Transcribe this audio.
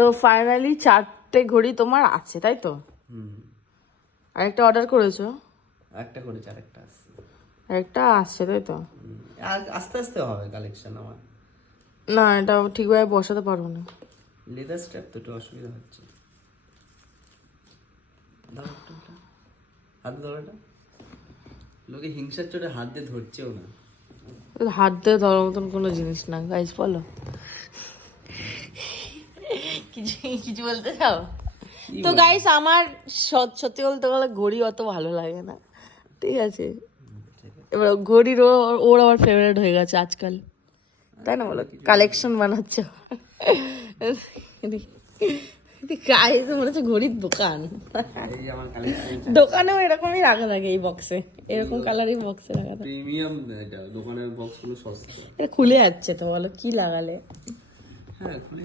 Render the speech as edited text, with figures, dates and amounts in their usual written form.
তো ফাইনালি 4টে ঘড়ি তোমার আছে, তাই তো? আরেকটা অর্ডার করেছো? একটা করেছি, আরেকটা আসছে। আরেকটা আসছে, তাই তো? আর আস্তে আস্তে হবে কালেকশন আমার। না, এটা ঠিকভাবে বসাতে পারবো না। লেদার স্ট্র্যাপ তো একটু অসুবিধা হচ্ছে। ধরো একটু এটা। হাত ধরো এটা। লোকে হিংসার চোটে হাত দিয়ে ধরছেও না। হাত দিয়ে ধরার মতন কোনো জিনিস না, গাইস বলো। কিছু কিছু বলতে চাও? তো গাইস আমার সত্যি বলতে গেলে ঘড়ি অত ভালো লাগে না, ঠিক আছে? এবার ঘড়ির ওর আমার ফেভারিট হয়ে গেছে আজকাল, তাই না বলো? কালেকশন বানাচ্ছে গাইস, মনে হচ্ছে ঘড়ির দোকান। এই আমার কালেকশন দোকানেও এরকমই রাখা থাকে, এই বক্সে এরকম কালারই বক্সে রাখা থাকে। প্রিমিয়াম, এটা দোকানের বক্সগুলো সস্তা। এটা খুলে যাচ্ছে তো, বলো কি লাগালে? হ্যাঁ খুলে